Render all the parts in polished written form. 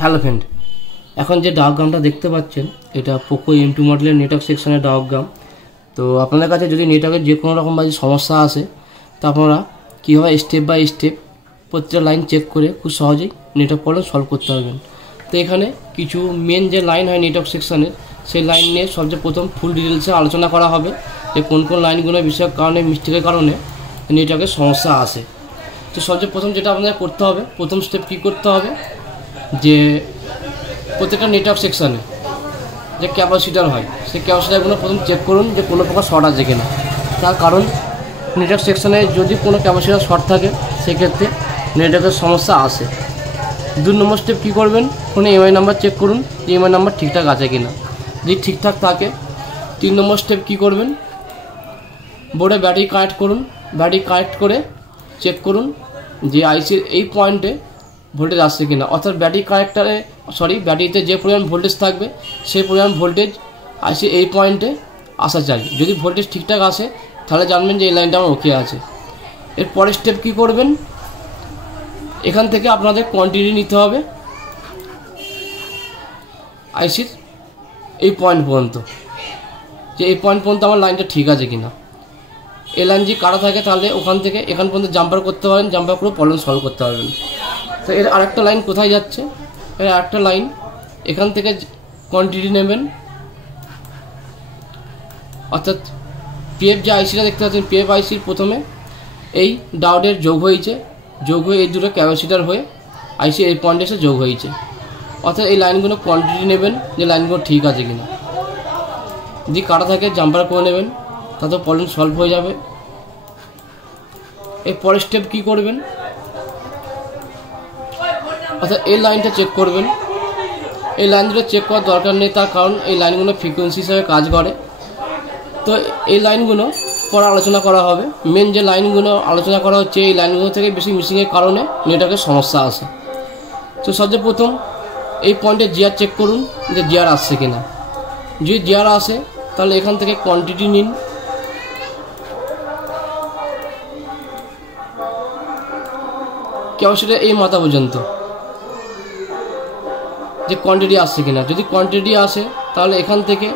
Hello friend, এখন যে ডায়াগ্রামটা দেখতে পাচ্ছেন এটা পোকো M2 মডেলের নেটওয়ার্ক সেকশনের ডায়াগ্রাম। তো আপনাদের কাছে যদি নেটওয়ার্কের যে কোনো রকম সমস্যা আসে তো আপনারা কীভাবে স্টেপ বাই স্টেপ প্রত্যেকটা লাইন চেক করে খুব সহজেই নেটওয়ার্ক প্রবলেম সলভ করতে পারবেন। তো এখানে কিছু মেন যে লাইন হয় নেটওয়ার্ক সেকশনের, সেই লাইন নিয়ে সবচেয়ে প্রথম ফুল ডিটেলসে আলোচনা করা হবে যে কোন কোন লাইনগুলো বিষয়ের কারণে মিস্টেকের কারণে নেটওয়ার্কের সমস্যা আসে। তো সবচেয়ে প্রথম যেটা আপনাদের করতে হবে, প্রথম স্টেপ কী করতে হবে, যে প্রত্যেকটা নেটওয়ার্ক সেকশানে যে ক্যাপাসিটার হয় সেই ক্যাপাসিটারগুলো প্রথম চেক করুন যে কোনো প্রকার শর্ট আছে কিনা। তার কারণ নেটওয়ার্ক সেকশানে যদি কোনো ক্যাপাসিটার শর্ট থাকে সেক্ষেত্রে নেটওয়ার্কের সমস্যা আসে। 2 নম্বর স্টেপ কী করবেন, কোনো EMI নাম্বার চেক করুন যে EMI নাম্বার ঠিকঠাক আছে কিনা। যদি ঠিকঠাক থাকে 3 নম্বর স্টেপ কী করবেন, বোর্ডে ব্যাটারি কানেক্ট করুন। ব্যাটারি কানেক্ট করে চেক করুন যে আইসির এই পয়েন্টে ভোল্টেজ আসছে কিনা, অর্থাৎ ব্যাটারিতে যে পরিমাণ ভোল্টেজ থাকবে সেই পরিমাণ ভোল্টেজ আইসি এই পয়েন্টে আসা চাই। যদি ভোল্টেজ ঠিকঠাক আসে তাহলে জানবেন যে এই লাইনটা আমার ওকে আছে। এর পরের স্টেপ কী করবেন, এখান থেকে আপনাদের কোয়ান্টিটি নিতে হবে আইসির এই পয়েন্ট পর্যন্ত, যে এই পয়েন্ট পর্যন্ত আমার লাইনটা ঠিক আছে কিনা। এই লাইন যদি কাটা থাকে তাহলে ওখান থেকে এখান পর্যন্ত জাম্পার করতে পারেন, জাম্পার করে প্রবলেম সলভ করতে পারবেন। তো এর আরেকটা লাইন কোথায় যাচ্ছে, এর আরেকটা লাইন এখান থেকে কোয়ান্টিটি নেবেন, অর্থাৎ পিএফ যে আইসিটা দেখতে পাচ্ছেন, পিএফ আইসির প্রথমে এই ডায়োডের যোগ হয়েছে, যোগ হয়ে এই দুটো ক্যাপাসিটার হয়ে আইসি এই পয়েন্টে এসে যোগ হয়েছে, অর্থাৎ এই লাইনগুলো কোয়ান্টিটি নেবেন যে লাইনগুলো ঠিক আছে কিনা। যদি কাটা থাকে জাম্পার করে নেবেন, তাতে প্রবলেম সলভ হয়ে যাবে। এর পরের স্টেপ কী করবেন, অর্থাৎ এই লাইনটা চেক করবেন। এই লাইনগুলো চেক করার দরকার নেই, তার কারণ এই লাইনগুলো ফ্রিকোয়েন্সি হিসাবে কাজ করে। তো এই লাইনগুলো পরে আলোচনা করা হবে। মেন যে লাইনগুলো আলোচনা করা হচ্ছে এই লাইনগুলো থেকে বেশি মিসিংয়ের কারণে নেটওয়ার্কের সমস্যা আসে। তো সবচেয়ে প্রথম এই পয়েন্টে জিআর চেক করুন যে জিআর আসছে কিনা। যদি জিআর আসে তাহলে এখান থেকে কোয়ান্টিটি নিন, ক্যাপাসিটার এই মাথা পর্যন্ত যে কোয়ান্টিটি আসছে কিনা। যদি কোয়ান্টিটি আসে তাহলে এখান থেকে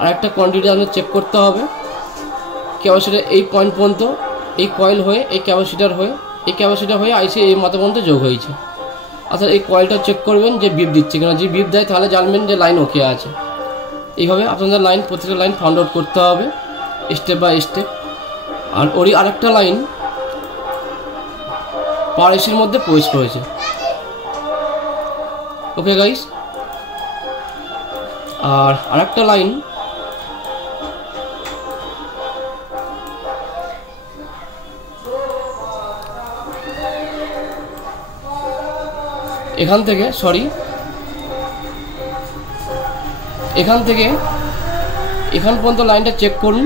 আরেকটা কোয়ান্টিটি আমাদের চেক করতে হবে। ক্যাপাসিটার এই পয়েন্ট পর্যন্ত এই কয়েল হয়ে এই ক্যাপাসিটার হয়ে আইসি এই মাথা পর্যন্ত যোগ হয়েছে, অর্থাৎ এই কয়েলটা চেক করবেন যে বিপ দিচ্ছে কিনা। যদি বিপ দেয় তাহলে জানবেন যে লাইন ওকে আছে। এইভাবে আপনাদের লাইন প্রত্যেকটা লাইন ফাইন্ড আউট করতে হবে স্টেপ বাই স্টেপ। আর ওরই আরেকটা লাইন পাওয়ার আইসির মধ্যে প্রবেশ করেছে। ওকে গাইস, আর আরেকটা লাইন এখান থেকে এখান পর্যন্ত লাইনটা চেক করুন,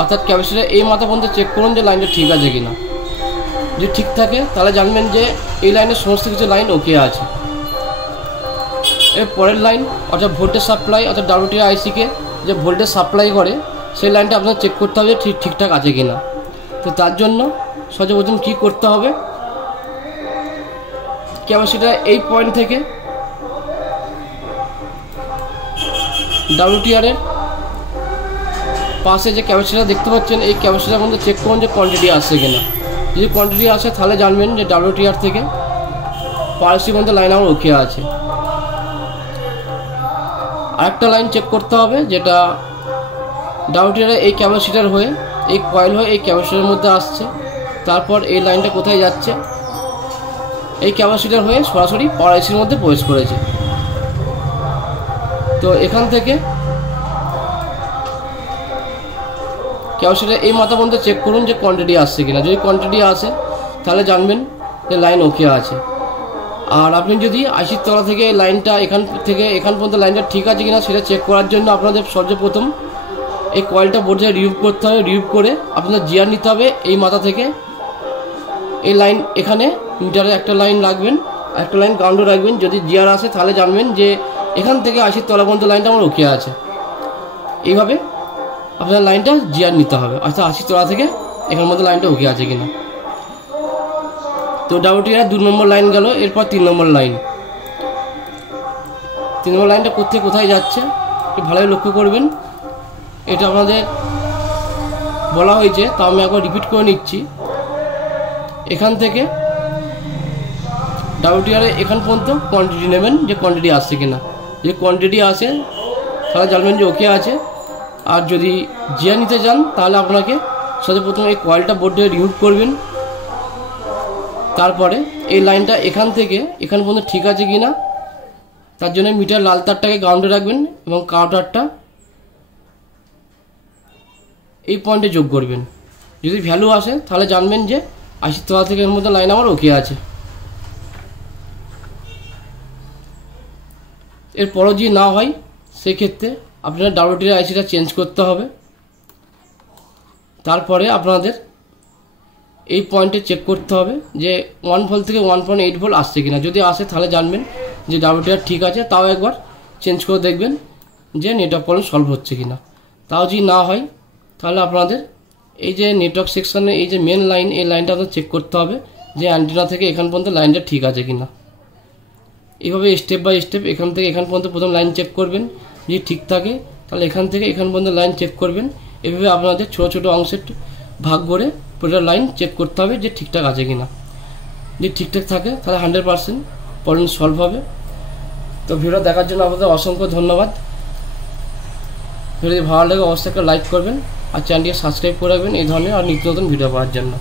অর্থাৎ ক্যাপাসিটার এই মাথা পর্যন্ত চেক করুন যে লাইনটা ঠিক আছে কিনা। যদি ঠিক থাকে তাহলে জানবেন যে এই লাইনের সমস্ত কিছু লাইন ওকে আছে। এর পরের লাইন অর্থাৎ ভোল্টেজ সাপ্লাই, অর্থাৎ WTI আইসিকে যে ভোল্টেজ সাপ্লাই করে সেই লাইনটা আপনার চেক করতে হবে ঠিকঠাক আছে কিনা। তো তার জন্য সবচেয়ে প্রথম কী করতে হবে, ক্যাপাসিটার এই পয়েন্ট থেকে WTR এর পাশে যে ক্যাপাসিটার দেখতে পাচ্ছেন এই ক্যাপাসিটার মধ্যে চেক করুন যে কোয়ান্টিটি আসছে কিনা। যদি কোয়ান্টিটি আসে তাহলে জানবেন যে WTR থেকে পাওয়ার মধ্যে লাইন আমার ওকে আছে। আরেকটা লাইন চেক করতে হবে যেটা WTR এই ক্যাপাসিটার হয়ে এই কয়েল হয়ে এই ক্যাপাসিটারের মধ্যে আসছে, তারপর এই লাইনটা কোথায় যাচ্ছে, এই ক্যাপাসিটার হয়ে সরাসরি পাওয়ার আইসির মধ্যে প্রবেশ করেছে। তো এখান থেকে ক্যাপাসিটার এই মাথা পর্যন্ত চেক করুন যে কোয়ান্টিটি আসছে কিনা। যদি কোয়ান্টিটি আসে তাহলে জানবেন যে লাইন ওকে আছে। আর আপনি যদি আইসির তলা থেকে লাইনটা এখান পর্যন্ত লাইনটা ঠিক আছে কিনা সেটা চেক করার জন্য আপনাদের সবচেয়ে প্রথম এই কয়েলটা বোর্ডে রিমুভ করতে হবে। রিমুভ করে আপনাদের জিআর নিতে হবে এই মাথা থেকে। এই লাইন এখানে মিটারে একটা লাইন রাখবেন, একটা লাইন গ্রাউন্ডে রাখবেন। যদি জিআর আসে তাহলে জানবেন যে এখান থেকে আইসির তলা পর্যন্ত লাইনটা আমার ওকে আছে। এইভাবে আপনার লাইনটা জিআর নিতে হবে, অর্থাৎ আইসির তলা থেকে এখানের মধ্যে লাইনটা ওকে আছে কিনা। তো WTI 2 নম্বর লাইন গেল। এরপর 3 নম্বর লাইন 3 নম্বর লাইনটা কোথায় যাচ্ছে একটু ভালোই লক্ষ্য করবেন। এটা আপনাদের বলা হয়েছে, তা আমি একবার রিপিট করে নিচ্ছি। এখান থেকে WTR এখান পর্যন্ত কোয়ান্টিটি নেবেন, যে কোয়ান্টিটি আসছে কিনা। যদি কোয়ান্টিটি আসে তাহলে জানবেন যে ওকে আছে। আর যদি জিয়া নিতে চান তাহলে আপনাকে সর্বপ্রথম এই কয়েলটা বোর্ড থেকে রিমুভ করবেন। তারপরে এই লাইনটা এখান থেকে এখান পর্যন্ত ঠিক আছে কিনা তার জন্য মিটার লাল তারটাকে গ্রাউন্ডে রাখবেন এবং কালো তারটা এই পয়েন্টে যোগ করবেন। যদি ভ্যালু আসে তাহলে জানবেন যে 80 তলা থেকে এর মধ্যে লাইন আমার ওকে আছে। এরপরও যদি না হয় সেক্ষেত্রে আপনার WTR আইসিটা চেঞ্জ করতে হবে। তারপরে আপনাদের এই পয়েন্টে চেক করতে হবে যে 1 ভোল্ট থেকে 1.8 ভোল্ট আসছে কিনা। যদি আসে তাহলে জানবেন যে WTR ঠিক আছে। তাও একবার চেঞ্জ করে দেখবেন যে নেটওয়ার্ক প্রবলেম সলভ হচ্ছে কিনা। তাও যদি না হয় তাহলে আপনাদের এই যে নেটওয়ার্ক সেকশনে এই যে মেন লাইন, এই লাইনটা আপনাদের চেক করতে হবে যে অ্যান্টেনা থেকে এখান পর্যন্ত লাইনটা ঠিক আছে কিনা। এইভাবে স্টেপ বাই স্টেপ এখান থেকে এখান পর্যন্ত প্রথম লাইন চেক করবেন, যদি ঠিক থাকে তাহলে এখান থেকে এখান পর্যন্ত লাইন চেক করবেন। এভাবে আপনাদের ছোটো ছোটো অংশের ভাগ করে পুরো লাইন চেক করতে হবে যে ঠিকঠাক আছে কিনা। যদি ঠিকঠাক থাকে তাহলে 100% প্রবলেম সলভ হবে। তো ভিডিও দেখার জন্য আপনাদের অসংখ্য ধন্যবাদ। যদি ভালো লাগে অবশ্যই একটা লাইক করবেন আর চ্যানেলটিকে সাবস্ক্রাইব করে রাখবেন এই ধরনের আর নিত্য নতুন ভিডিও পাওয়ার জন্য।